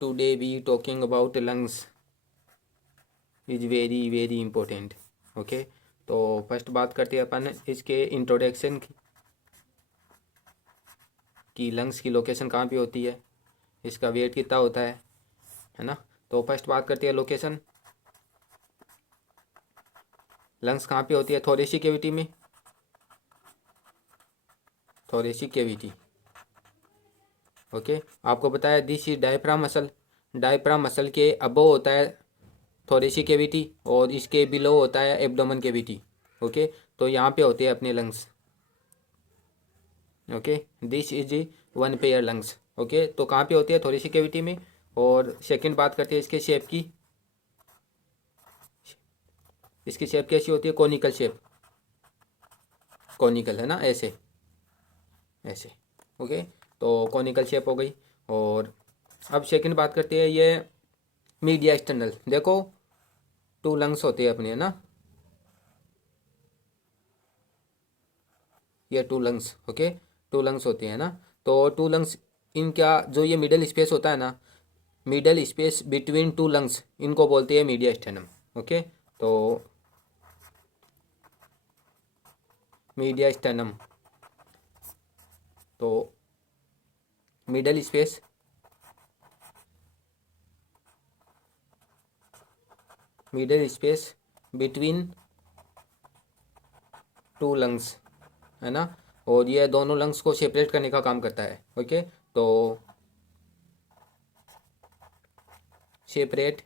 Today we talking about lungs is very important. Okay, तो first बात करते हैं अपन इसके इंट्रोडक्शन की कि लंग्स की लोकेशन कहाँ पे होती है, इसका वेट कितना होता है ना। तो फर्स्ट बात करते हैं लोकेशन। लंग्स कहाँ पे होती है? थोरेसिक कैविटी में। Thoracic cavity. ओके, आपको बताया this is diaphragm muscle. Diaphragm muscle के अबव होता है थोरेसिक कैविटी और इसके बिलो होता है एब्डोमेन कैविटी। ओके, तो यहाँ पे होते हैं अपने lungs. Okay, this is one pair lungs. Okay, तो कहाँ पे होती है? थोरेसिक कैविटी में। और सेकंड बात करते हैं इसके शेप की। इसकी शेप कैसी होती है? Conical shape. कोनिकल है ना, ऐसे ऐसे। ओके, तो कोनिकल शेप हो गई। और अब सेकंड बात करते हैं ये मीडिया एक्सटर्नल। देखो टू लंग्स होते हैं अपने, है ना, ये two lungs. Okay, two lungs होती है ना। तो टू लंग्स, इनका जो ये मिडल स्पेस होता है ना, middle space between two lungs, इनको बोलते हैं मीडिया स्टेनम। ओके, तो मीडिया स्टेनम, तो middle space between two lungs, है ना। और ये दोनों लंग्स को सेपरेट करने का काम करता है। ओके, तो separate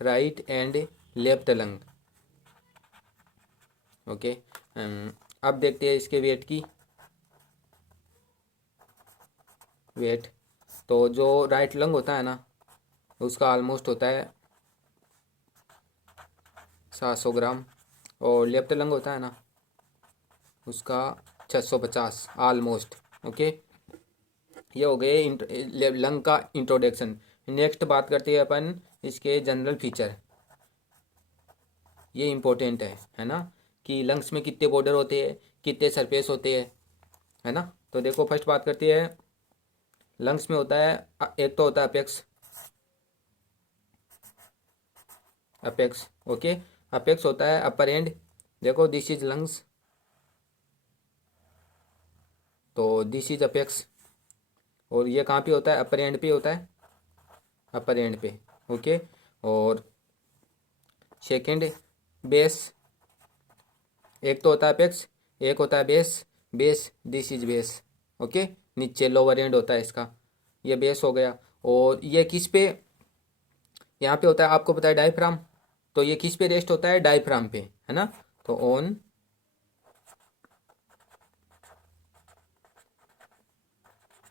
right and left lung. Okay, अब देखते हैं इसके वेट की। वेट, तो जो राइट लंग होता है ना, उसका ऑलमोस्ट होता है 700 ग्राम। और लेफ्ट लंग होता है ना, उसका 650 ऑलमोस्ट। ओके, ये हो गए लंग का इंट्रोडक्शन। नेक्स्ट बात करते हैं अपन इसके जनरल फीचर। ये इम्पोर्टेंट है ना, कि लंग्स में कितने बॉर्डर होते हैं, कितने सरफेस होते हैं, है ना। तो देखो फर्स्ट बात करते हैं लंग्स में होता है, एक तो होता है अपेक्स। अपेक्स, ओके, अपेक्स होता है अपर एंड। देखो दिस इज लंग्स, तो दिस इज अपेक्स। और ये कहाँ पे होता है? अपर एंड पे होता है, अपर एंड पे। ओके, और सेकंड बेस, एक तो होता है अपेक्स, एक होता है base. Base, this is base. Okay, नीचे लोअर एंड होता है इसका, ये बेस हो गया। और ये किस पे यहाँ पे होता है? आपको पता है डायफ्राम, तो ये किस पे रेस्ट होता है? डायफ्राम पे, है ना। तो ऑन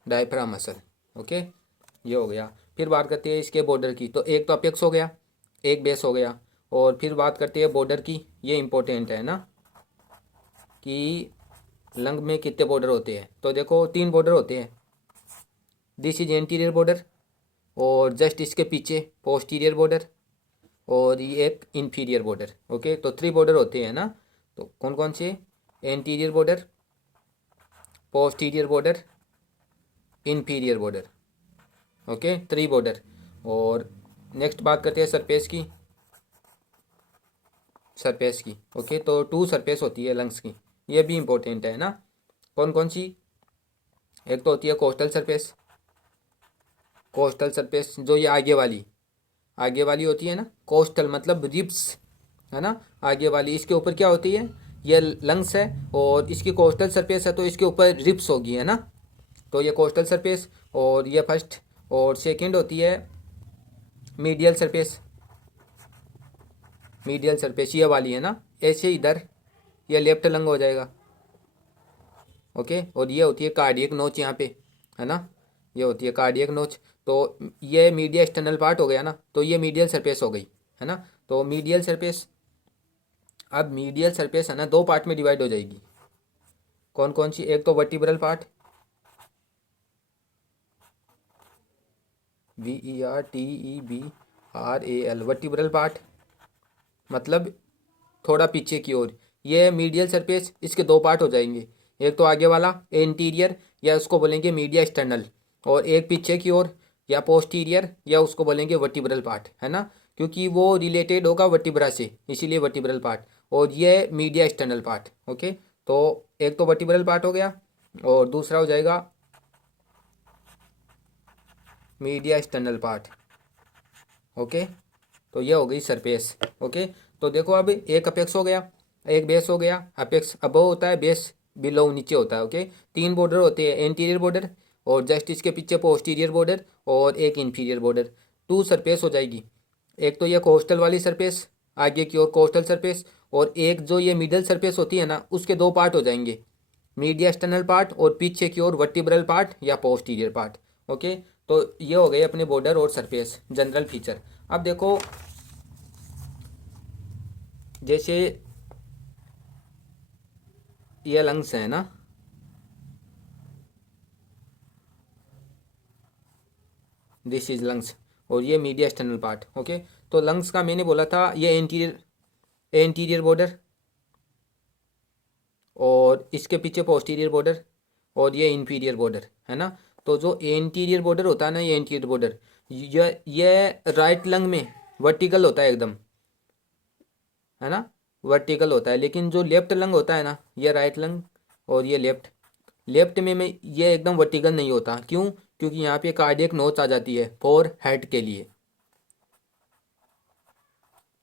डायफ्राम मसल। ओके, ये हो गया। फिर बात करते हैं इसके बॉर्डर की। तो एक तो अपेक्स हो गया, एक बेस हो गया। और फिर बात करते हैं बॉर्डर की। ये इंपॉर्टेंट है ना, कि लंग में कितने बॉर्डर होते हैं। तो देखो 3 बॉर्डर होते हैं। दिस इज एंटीरियर बॉर्डर, और जस्ट इसके पीछे पोस्टीरियर बॉर्डर, और ये एक इंफीरियर बॉर्डर। ओके, तो 3 बॉर्डर होते हैं ना। तो कौन कौन से? Anterior border, posterior border, inferior border. Okay, 3 border. और नेक्स्ट बात करते हैं सरफेस की। सरफेस की, ओके, तो 2 सरफेस होती है लंग्स की, ये भी इंपॉर्टेंट है ना। कौन कौन सी? एक तो होती है कोस्टल सरफेस। कोस्टल सरफेस जो ये आगे वाली होती है ना, कोस्टल मतलब रिब्स, है ना। आगे वाली, इसके ऊपर क्या होती है? ये लंग्स है, और इसकी कोस्टल सरफेस है, तो इसके ऊपर रिब्स होगी, है ना। तो ये कोस्टल सरफेस, और ये फर्स्ट। और सेकंड होती है मीडियल सरफेस। मीडियल सरफेस ये वाली है ना, ऐसे इधर ये लेफ्ट लंग हो जाएगा। ओके, और ये होती है कार्डियक नोच यहाँ पे, है ना। ये होती है कार्डियक नोच। तो ये मीडिया एक्सटर्नल पार्ट हो गया ना, तो ये मीडियल सरफेस हो गई, है ना। तो मीडियल सरफेस, अब मीडियल सरफेस है ना 2 पार्ट में डिवाइड हो जाएगी। कौन कौन सी? एक तो vertebral part, VERTEBRAL, vertebral part मतलब थोड़ा पीछे की ओर। ये मीडियल सरफेस, इसके 2 पार्ट हो जाएंगे। एक तो आगे वाला एंटीरियर, या उसको बोलेंगे मीडिया एक्सटर्नल, और एक पीछे की ओर या पोस्टीरियर या उसको बोलेंगे वर्टिब्रल पार्ट, है ना, क्योंकि वो रिलेटेड होगा वर्टिब्रा से, इसीलिए वर्टिब्रल पार्ट। और ये मीडिया एक्सटर्नल पार्ट। ओके, तो एक तो वर्टिब्रल पार्ट हो गया और दूसरा हो जाएगा मीडिया एक्सटर्नल पार्ट। ओके, तो ये हो गई सरफेस। ओके, तो देखो अब एक अपेक्स हो गया, एक बेस हो गया। अपेक्स अबव होता है, बेस बिलो नीचे होता है। ओके, तीन बॉर्डर होते हैं, एंटीरियर बॉर्डर और जस्ट इसके पीछे पोस्टीरियर बॉर्डर और एक इंफीरियर बॉर्डर। टू सरफेस हो जाएगी, एक तो ये कोस्टल वाली सरफेस आगे की ओर कोस्टल सरफेस, और एक जो ये मिडल सरफेस होती है ना, उसके दो पार्ट हो जाएंगे, मीडिया एक्सटर्नल पार्ट और पीछे की ओर वर्टिब्रल पार्ट या पोस्टीरियर पार्ट। ओके, तो ये हो गए अपने बॉर्डर और सरफेस जनरल फीचर। अब देखो जैसे ये लंग्स है ना, दिस इज लंग्स, और ये मीडिया एक्सटर्नल पार्ट। ओके, तो लंग्स का मैंने बोला था ये एंटीरियर बॉर्डर और इसके पीछे पोस्टीरियर बॉर्डर और ये इंफीरियर बॉर्डर, है ना। तो जो एंटीरियर बॉर्डर होता है ना, ये एंटीरियर बॉर्डर ये राइट लंग में वर्टिकल होता है एकदम, है ना, वर्टिकल होता है। लेकिन जो लेफ्ट लंग होता है ना, ये राइट लंग और ये लेफ्ट, लेफ्ट में ये एकदम वर्टिकल नहीं होता। क्यों? क्योंकि यहाँ पे कार्डियक नोच आ जाती है फॉर हेड के लिए,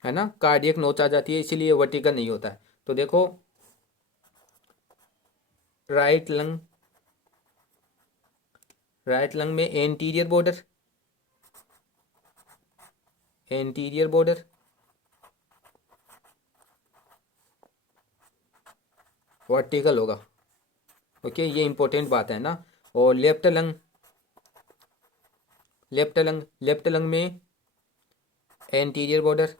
है ना, कार्डियक नोच आ जाती है, इसीलिए वर्टिकल नहीं होता है। तो देखो राइट लंग, राइट लंग में anterior border, anterior border vertical होगा। ओके, ये इंपॉर्टेंट बात है ना। और लेफ्ट लंग, लेफ्ट लंग में एंटीरियर बॉर्डर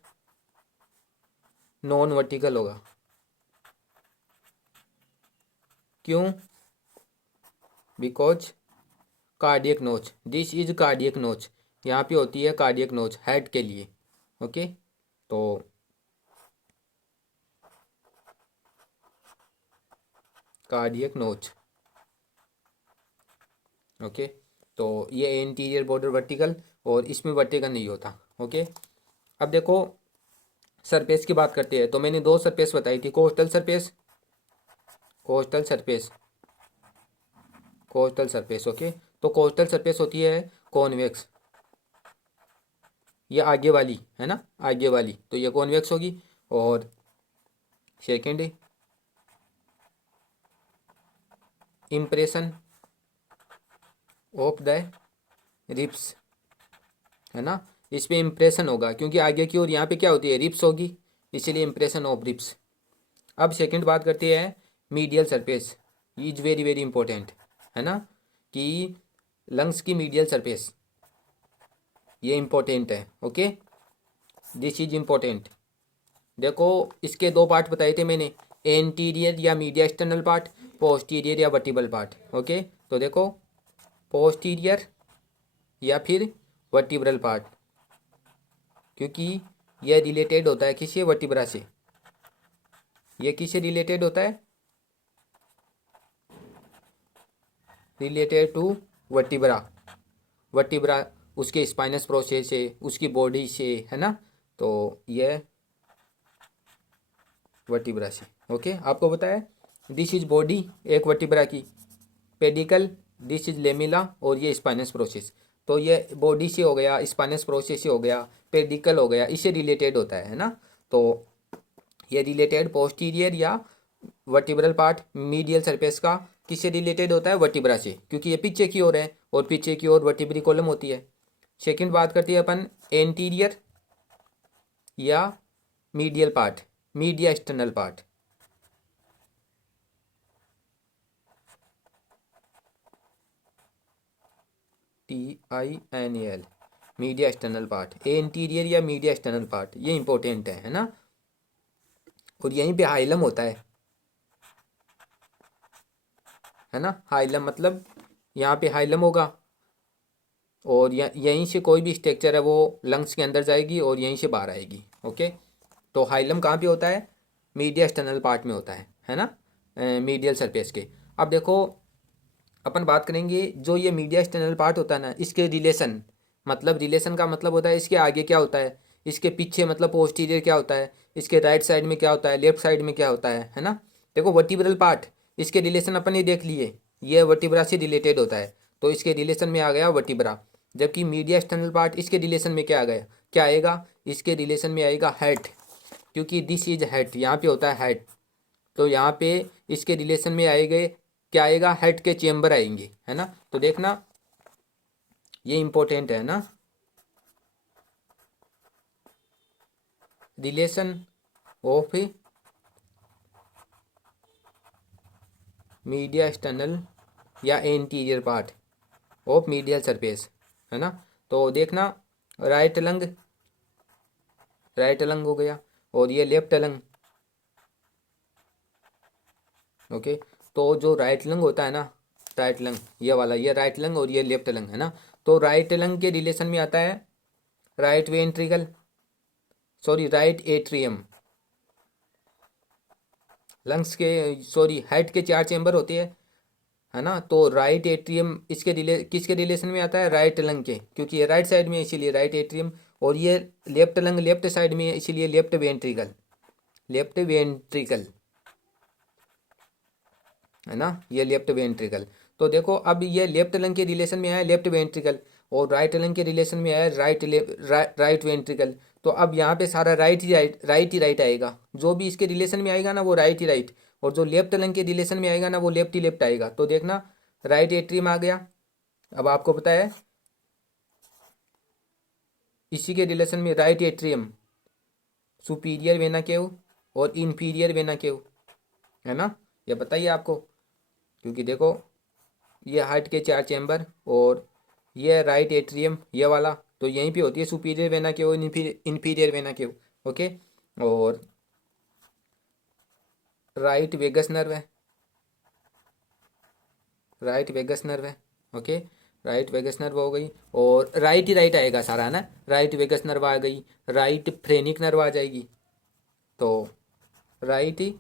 नॉन वर्टिकल होगा। क्यों? बिकॉज कार्डियक नोच, दिस इज कार्डियक नोच, यहाँ पे होती है कार्डियक नोच हेड के लिए। ओके, तो कार्डियक नोच। ओके, तो ये इंटीरियर बॉर्डर वर्टिकल और इसमें वर्टिकल नहीं होता। ओके, अब देखो सरफेस की बात करते हैं। तो मैंने दो सरफेस बताई थी, coastal surface, coastal surface, coastal surface. Okay, तो कोस्टल सरफेस होती है कॉन्वेक्स, ये आगे वाली, है ना, आगे वाली, तो ये कॉन्वेक्स होगी। और second impression of the ribs, है ना, इस पे इम्प्रेशन होगा क्योंकि आगे की ओर यहाँ पे क्या होती है, रिप्स होगी, इसीलिए इम्प्रेशन ऑफ रिप्स। अब सेकंड बात करते हैं medial surface, is very very important, है ना, कि लंग्स की मीडियल सरफेस ये इंपॉर्टेंट है। Okay, this is important. देखो इसके दो पार्ट बताए थे मैंने, एंटीरियर या मीडिया एक्सटर्नल पार्ट, पोस्टीरियर या वर्टिबल पार्ट। ओके, तो देखो पोस्टीरियर या फिर वर्टिब्रल पार्ट, क्योंकि यह रिलेटेड होता है किसी वर्टिब्रा से, ये किससे रिलेटेड होता है, रिलेटेड टू वर्टिब्रा, वर्टिब्रा उसके स्पाइनस प्रोसेस से, उसकी बॉडी से, है ना, तो ये वर्टिब्रा से। ओके, आपको बताया दिस इज बॉडी एक वर्टिब्रा की, पेडिकल, दिस इज लेमिला और ये स्पाइनस प्रोसेस। तो ये बॉडी से हो गया, स्पाइनस प्रोसेस से हो गया, पेडिकल हो गया, इससे रिलेटेड होता है ना। तो ये रिलेटेड पोस्टीरियर या वर्टिब्रल पार्ट मीडियल सरफेस का किससे रिलेटेड होता है, वर्टिब्रा से, क्योंकि ये पीछे की ओर है और पीछे की ओर वर्टिब्री कॉलम होती है। सेकंड बात करते हैं अपन एंटीरियर या medial part, media external part. TINAL, media external part, anterior या मीडिया एक्सटर्नल पार्ट, ये इंपॉर्टेंट है ना। और यहीं पे हाइलम होता है ना, हाइलम मतलब यहाँ पे हाइलम होगा और यहीं से कोई भी स्ट्रक्चर है वो लंग्स के अंदर जाएगी और यहीं से बाहर आएगी। ओके, तो हाइलम कहाँ पे होता है, मीडिया एक्सटर्नल पार्ट में होता है ना, मीडियल सरफेस के। अब देखो अपन बात करेंगे जो ये मीडिया एक्सटर्नल पार्ट होता है ना, इसके रिलेशन, मतलब रिलेशन का मतलब होता है इसके आगे क्या होता है, इसके पीछे मतलब पोस्टीरियर क्या होता है, इसके राइट साइड में क्या होता है, लेफ्ट साइड में क्या होता है ना। देखो वर्टिब्रल पार्ट, इसके रिलेशन अपन ने देख लिए, ये वर्टिब्रा से रिलेटेड होता है, तो इसके रिलेशन में आ गया वर्टिब्रा। जबकि मीडिया एक्सटर्नल पार्ट इसके रिलेशन में क्या आ गया, क्या आएगा, इसके रिलेशन में आएगा हेड, क्योंकि दिस इज हेड, यहाँ पे होता है हेड, तो यहाँ पे इसके रिलेशन में आएंगे, क्या आएगा, हेड के चेम्बर आएंगे, है ना। तो देखना ये इंपॉर्टेंट है ना, रिलेशन ऑफ मीडिया एक्सटर्नल या anterior part of medial surface, है ना। तो देखना राइट लंग, राइट लंग हो गया, और ये लेफ्ट लंग। ओके, तो जो राइट लंग होता है ना, राइट लंग ये वाला, ये राइट लंग और ये लेफ्ट लंग, है ना। तो राइट लंग के रिलेशन में आता है right ventricle, sorry right atrium, lungs के, सॉरी हेड के 4 चैम्बर होते हैं, है ना। तो राइट एट्रियम इसके किसके रिलेशन में आता है, राइट लंग के, क्योंकि ये राइट साइड में है इसीलिए राइट एट्रियम, और ये लेफ्ट लंग लेफ्ट साइड में है इसीलिए लेफ्ट वेंट्रिकल, लेफ्ट वेंट्रिकल, है ना, ये लेफ्ट वेंट्रिकल। तो देखो अब ये लेफ्ट लंग के रिलेशन में आया लेफ्ट वेंट्रिकल, और राइट लंग के रिलेशन में आया राइट वेंट्रिकल। तो अब यहाँ पे सारा राइट ही राइट आएगा, जो भी इसके रिलेशन में आएगा ना वो राइट ही राइट, और जो लेफ्ट लंग के रिलेशन में आएगा ना वो लेफ्ट ही लेफ्ट आएगा। तो देखना राइट एट्रियम आ गया। अब आपको पता है इसी के रिलेशन में राइट एट्रियम, सुपीरियर वेना केव और इन्फीरियर वेना केव, है ना, ये बताइए आपको, क्योंकि देखो ये हार्ट के 4 चैम्बर, और ये राइट एट्रियम ये वाला, तो यहीं पे होती है सुपीरियर वेना केव, इन्फीरियर वेना केव। ओके, और राइट वेगस नर्व है, राइट वेगस नर्व है। ओके, राइट वेगस नर्व हो गई, और राइट ही राइट आएगा सारा, है ना, राइट वेगस नर्व आ गई, राइट फ्रेनिक नर्व आ जाएगी, तो राइट ही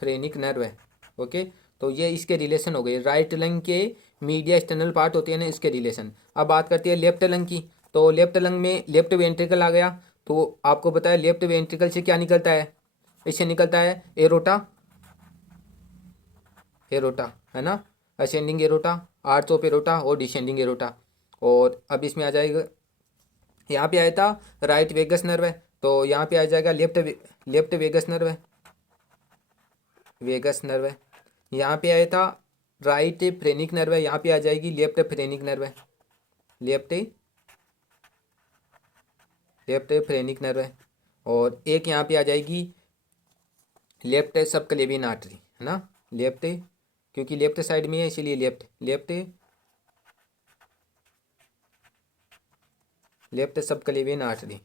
फ्रेनिक नर्व है। ओके, तो ये इसके रिलेशन हो गए, राइट लंग के मीडिया एक्सटर्नल पार्ट होते हैं ना, इसके रिलेशन। अब बात करते हैं लेफ्ट लंग की, तो लेफ्ट लंग में लेफ्ट वेंट्रिकल आ गया, तो आपको पता है लेफ्ट वेंट्रिकल से क्या निकलता है, इससे निकलता है एरोटा, एरोटा, है ना, ascending aorta, arch of aorta और डिसेंडिंग एरोटा। और अब इसमें आ जाएगा, यहाँ पे आया था राइट वेगस नर्व है, तो यहाँ पे आ जाएगा लेफ्ट वेगस नर्व है, वेगस नर्व है। यहाँ पे आया था राइट फ्रेनिक नर्व है, यहाँ पे आ जाएगी लेफ्ट फ्रेनिक नर्व है, लेफ्ट लेफ्ट फ्रेनिक नर्व है। और एक यहाँ पे आ जाएगी लेफ्ट सब क्लेवियन आर्टरी, है ना, लेफ्ट, क्योंकि लेफ्ट साइड में है इसीलिए left, left subclavian artery.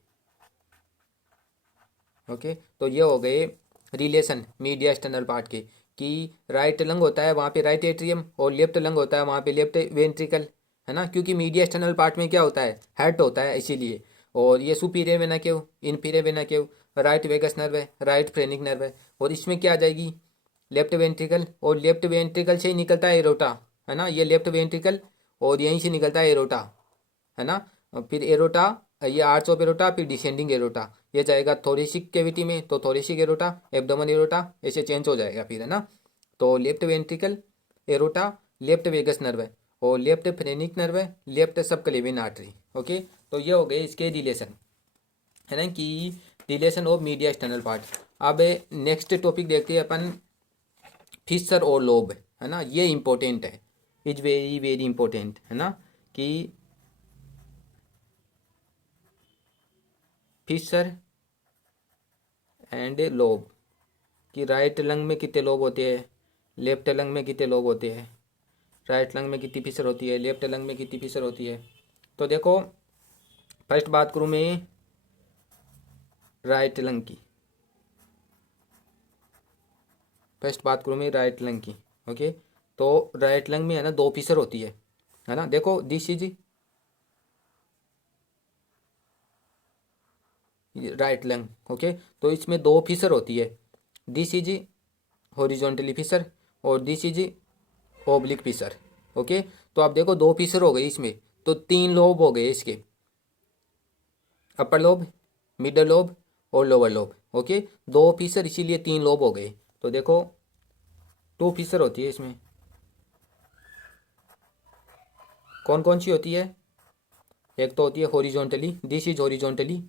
Okay, तो ये हो गए रिलेशन मीडिया एक्सटर्नल पार्ट के, कि राइट लंग होता है वहाँ पे राइट एट्रियम, और लेफ्ट लंग होता है वहाँ पे लेफ्ट वेंट्रिकल, है ना, क्योंकि मीडिया एक्सटर्नल पार्ट में क्या होता है, हेड होता है इसीलिए। और ये सुपीरियर वेना केव, इनफीरियर वेना केव, राइट वेगस नर्व है, राइट फ्रेनिक नर्व है, और इसमें क्या आ जाएगी, लेफ्ट वेंट्रिकल, और लेफ्ट वेंट्रिकल से ही निकलता है एरोटा, है ना, ये लेफ्ट वेंट्रिकल, और यहीं से निकलता है एरोटा, है ना। और फिर एरोटा, ये आर्च ऑफ एरोटा, फिर डिसेंडिंग एरोटा, ये जाएगा थोरेसिक कैविटी में, तो थोरेसिक एरोटा, एब्डोमेन एरोटा, ऐसे चेंज हो जाएगा फिर, है ना। तो left ventricle, aorta, left vagus nerve है, और लेफ्ट फ्रेनिक नर्व है, left subclavian artery. Okay, तो ये हो गए इसके रिलेशन, है ना, कि relation of media external part. अब नेक्स्ट टॉपिक देखते हैं अपन, फिशर और लोब, है ना, ये इंपॉर्टेंट है, इज वेरी वेरी इंपॉर्टेंट, है ना, कि फिशर एंड लोब, कि राइट लंग में कितने लोब होते हैं, लेफ्ट लंग में कितने लोब होते हैं, राइट लंग में कितनी फिशर होती है, लेफ्ट लंग में कितनी फिशर होती है। तो देखो फर्स्ट बात करूँ मैं राइट लंग की, फर्स्ट बात करूँ मैं राइट लंग की। ओके, तो राइट लंग में है ना 2 फिशर होती है ना, देखो this is right lung. Okay, तो इसमें 2 फिशर होती है, दिस इज हॉरिजॉन्टली फिशर, और this is oblique fissure. Okay, तो आप देखो दो फिशर हो गए इसमें, तो तीन लोब हो गए इसके, अपर लोब, मिडल लोब और लोअर लोब। ओके, दो फिशर इसीलिए तीन लोब हो गए। तो देखो टू फिशर होती है इसमें, कौन कौन सी होती है? एक तो होती है horizontally, this is horizontally,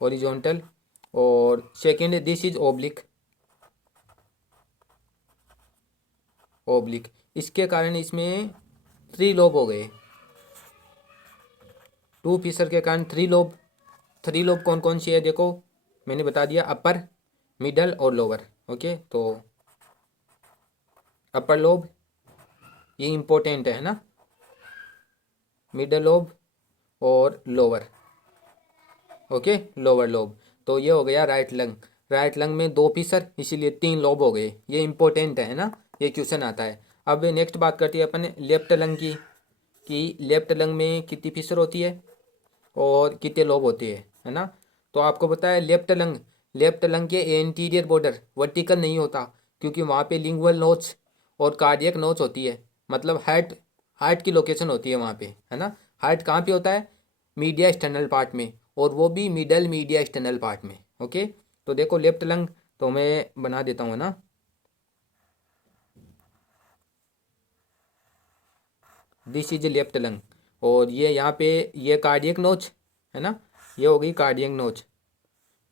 horizontal, और second this is oblique, oblique. इसके कारण इसमें थ्री लोब हो गए, टू फिशर के कारण थ्री लोब। थ्री लोब कौन कौन सी है देखो, मैंने बता दिया, अपर, मिडल और लोअर। ओके, तो अपर लोब ये इम्पोर्टेंट है ना, मिडल लोब और लोअर। Okay, lower lobe. तो ये हो गया राइट लंग। राइट लंग में दो फिशर इसीलिए तीन लोब हो गए, ये इंपॉर्टेंट है ना, ये क्वेश्चन आता है। अब नेक्स्ट बात करती है अपन लेफ्ट लंग की, कि लेफ्ट लंग में कितनी फिशर होती है और कितने लोब होते हैं, है ना। तो आपको पता है लेफ्ट लंग के एंटीरियर बॉर्डर वर्टिकल नहीं होता, क्योंकि वहाँ पे लिंगुअल नोच और कार्डियक नोच होती है, मतलब हार्ट, हार्ट की लोकेशन होती है वहाँ पे, है ना। हार्ट कहाँ पे होता है? मीडिया एक्सटर्नल पार्ट में, और वो भी मिडल मीडिया एक्सटर्नल पार्ट में। ओके, तो देखो लेफ्ट लंग तो मैं बना देता हूँ ना, दिस इज लेफ्ट लंग, और ये यहाँ पे ये कार्डियक नोच है ना, ये हो गई कार्डियक नोच,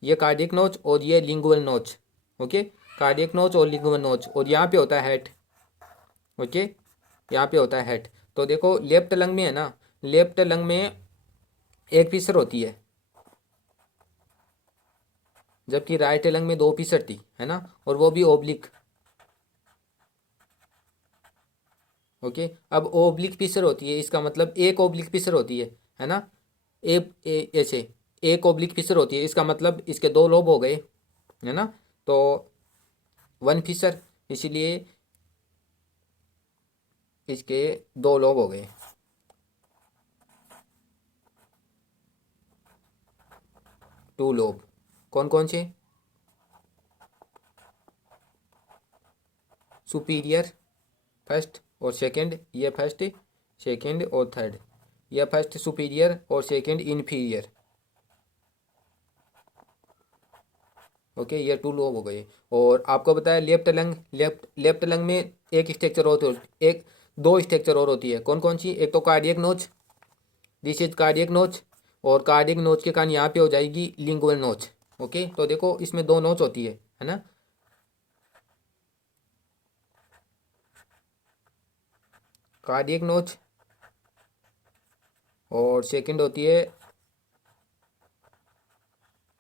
ये कार्डियक नोच और ये लिंगुअल नोच। ओके, कार्डियक नोच और लिंगुअल नोच, और यहाँ पे होता है हेड। ओके, यहाँ पे होता है हेड। तो देखो लेफ्ट लंग में है ना, लेफ्ट लंग में एक फिशर होती है, जबकि राइट लंग में दो फिशर थी, है ना, और वो भी ओब्लिक। ओके, अब ओब्लिक फिशर होती है, इसका मतलब एक ओब्लिक फिशर होती है ना, ऐसे एक ओब्लिक फिशर होती है, इसका मतलब इसके दो लोब हो गए, है ना। तो वन फिशर, इसीलिए इसके दो लोब हो गए, टू लोब। कौन कौन से? सुपीरियर फर्स्ट और सेकंड, ये फर्स्ट सेकंड और थर्ड, ये फर्स्ट सुपीरियर और सेकंड इन्फीरियर। ओके, ये टू लोब हो गए। और आपको बताया लेफ्ट लंग, लेफ्ट लंग में एक स्ट्रक्चर और एक दो स्ट्रक्चर और होती है, कौन कौन सी? एक तो कार्डियक नोच, दिस इज कार्डियक नोच, और कार्डियक नोच के कारण यहाँ पे हो जाएगी लिंगुअल नोच। ओके, तो देखो इसमें दो नोच होती है ना, कार्डियक नोच, और सेकंड होती है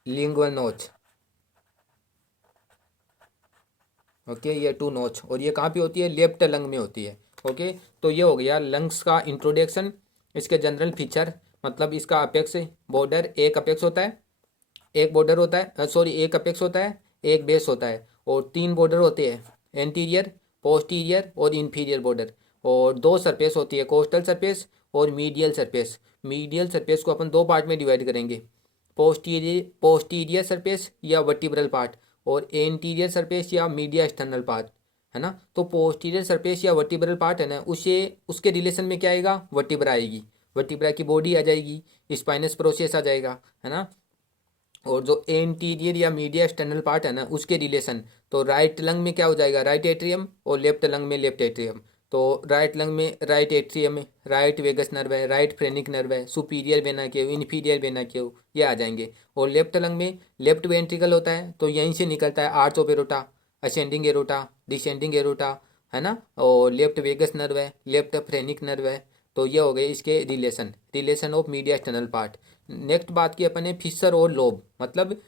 लिंगुअल नोच। ओके, ये टू नोच, और ये कहाँ पे होती है? लेफ्ट लंग में होती है। ओके, तो ये हो गया लंग्स का इंट्रोडक्शन, इसके जनरल फीचर, मतलब इसका अपेक्स बॉर्डर, एक अपेक्स होता है, एक बॉर्डर होता है, सॉरी एक अपेक्स होता है, एक बेस होता है, और तीन बॉर्डर होते हैं, एंटीरियर, पोस्टीरियर और इंफीरियर बॉर्डर, और दो सरफेस होती है, कोस्टल सरफेस और मीडियल सरफेस। मीडियल सरफेस को अपन दो पार्ट में डिवाइड करेंगे, पोस्टीरियर सरफेस या वर्टिब्रल पार्ट, और एंटीरियर सरफेस या मीडिया एक्सटर्नल पार्ट, है ना। तो पोस्टीरियर सरफेस या वर्टिब्रल पार्ट है ना, उसे उसके रिलेशन में क्या आएगा? वर्टिब्रा आएगी, वर्टिब्रा की बॉडी आ जाएगी, स्पाइनस प्रोसेस आ जाएगा, है ना। और जो एंटीरियर या मीडिया एक्सटर्नल पार्ट है ना, उसके रिलेशन, तो राइट लंग में क्या हो जाएगा? राइट एट्रियम, और लेफ्ट लंग में लेफ्ट एट्रियम। तो राइट लंग में राइट एट्रियम में राइट वेगस नर्व है, राइट फ्रेनिक नर्व है, सुपीरियर वेना केव, इन्फीरियर वेना केव, ये आ जाएंगे। और लेफ्ट लंग में लेफ्ट वेंट्रिकल होता है, तो यहीं से निकलता है arch of aorta, ascending aorta, descending aorta, है ना। और लेफ्ट वेगस नर्व है, लेफ्ट फ्रेनिक नर्व है। तो ये हो गए इसके relation of media external part. Next बात की अपन ने फिशर और लोब, मतलब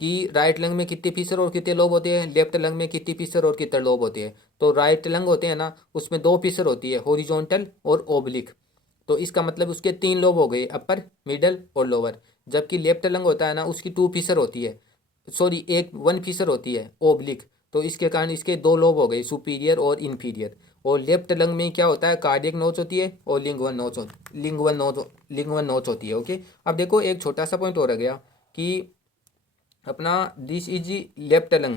कि राइट लंग में कितने फिशर और कितने लोब होते हैं, लेफ्ट लंग में कितने फिशर और कितने लोब होते हैं। तो राइट लंग होते हैं ना, उसमें दो फिशर होती है, हॉरिजॉन्टल और ओब्लिक। तो इसका मतलब उसके तीन लोब हो गए, अपर, मिडल और लोअर। जबकि लेफ्ट लंग होता है ना, उसकी टू फिशर होती है, सॉरी एक वन फिशर होती है, ओब्लिक। तो इसके कारण इसके दो लोब हो गए, सुपीरियर और इन्फीरियर। और लेफ्ट लंग में क्या होता है? कार्डियक नोच होती है और लिंगुअल नोच होती है। ओके, अब देखो एक छोटा सा पॉइंट और रह गया कि अपना this is left lung,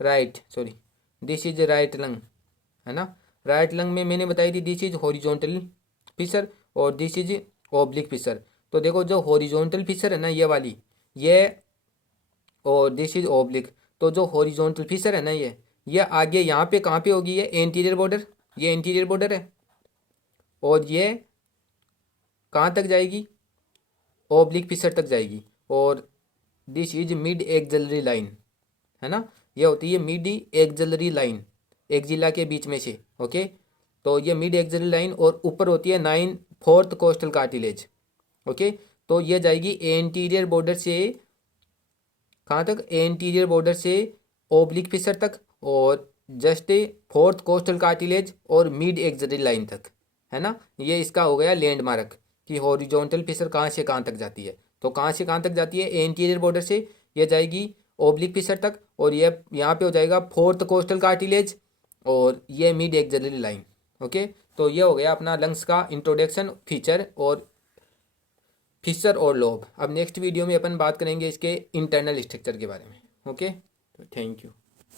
right sorry this is right lung, है ना। राइट लंग में मैंने बताई थी दिस इज हॉरिजॉन्टल फिशर और दिस इज ऑब्लिक फिशर। तो देखो जो हॉरिजॉन्टल फिशर है ना ये वाली, ये और दिस इज ऑब्लिक। तो जो हॉरिजॉन्टल फिशर है ना ये आगे यहाँ पे कहाँ पे होगी, ये एंटीरियर बॉर्डर, ये एंटीरियर बॉर्डर है और ये कहाँ तक जाएगी, ऑब्लिक फिशर तक जाएगी। और this is mid axillary line, है ना, ये होती है मिड एक्सिलरी लाइन, एक्जिला के बीच में से। ओके, तो ये मिड एक्सिलरी लाइन और ऊपर होती है 9/4 कोस्टल कार्टिलेज। ओके, तो ये जाएगी एंटीरियर बॉर्डर से कहाँ तक, एंटीरियर बॉर्डर से ओब्लिक फिशर तक और जस्ट 4th कोस्टल कार्टिलेज और मिड एक्सिलरी लाइन तक, है ना। ये इसका हो गया लैंडमार्क कि हॉरिजॉन्टल फिशर कहाँ से कहाँ तक जाती है। तो कहाँ से कहाँ तक जाती है, एंटीरियर बॉर्डर से ये जाएगी ओब्लिक फिशर तक और ये यहाँ पे हो जाएगा 4th कोस्टल कार्टिलेज और ये मिड एक्सिलरी लाइन। ओके, तो ये हो गया अपना लंग्स का इंट्रोडक्शन, फीचर और फिशर और लोब। अब नेक्स्ट वीडियो में अपन बात करेंगे इसके इंटरनल स्ट्रक्चर के बारे में। ओके, तो थैंक यू।